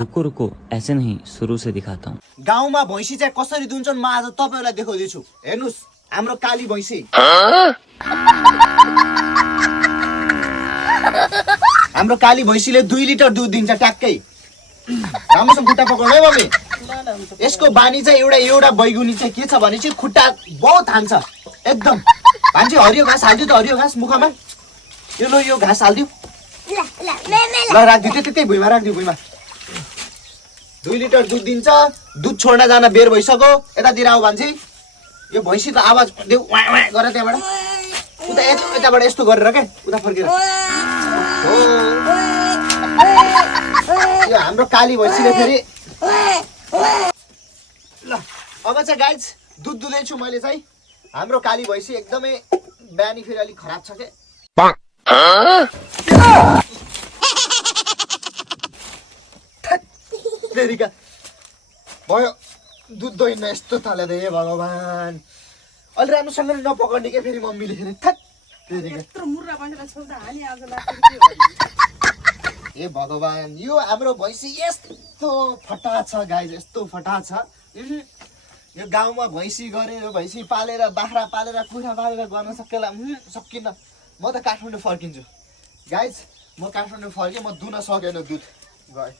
रुको रुको ऐसे नहीं शुरू से दिखाता हूँ। गाउँमा भैँसी चाहिँ कसरी दुन्छन् म आज तपाईहरुलाई देखाउँदैछु। हेर्नुस् हाम्रो काली भैँसी। हाम्रो काली भैँसीले 2 लिटर दुध दिन्छ ट्याक्कै। राम्रोसँग खुट्टा पक्राउनु है मम्मी। यसको बानी चाहिँ एउटा बैगुनी चाहिँ के छ भने चाहिँ खुट्टा बहुत हान्छ एकदम। भान्जी हरियो घाँस हाल्दियो त हरियो घाँस मुखमा। यो घाँस हाल्दियो। ल राख्दियो त्यतै भुइँमा राख्दियो भुइँमा। 2 लिटर दुध दिन्छ। दुध छोड्न जान बेर भइसक्यो। यतातिर आऊ भान्जी। यो भैँसी त आवाज देऊ वा वा गरेर त्यहाँबाट यताबाट यस्तो गरेर के उता फर्केर। यो हाम्रो काली भैँसीले फेरि ल अब चाहिँ गाइज दुध दुदैछु मैले चाहिँ। हाम्रो काली भैँसी एकदमै बिहानी फेरि अलिक खराब छ के। भयो दुध दोइन यस्तो थाले हे भगवान। अलि राम्रोसँग नपकड्ने के फेरि मम्मीले फेरि ए भगवान यो हाम्रो भैँसी यस्तो फटा छ गाइज यस्तो फटा छ। यो गाउँमा भैँसी गरेर भैँसी पालेर बाख्रा पालेर कुखुरा पालेर गर्न सकिन्न। म त काठमाडौँ फर्किन्छु गाइज। म काठमाडौँ फर्केँ म दुन सकेन दुध गएँ।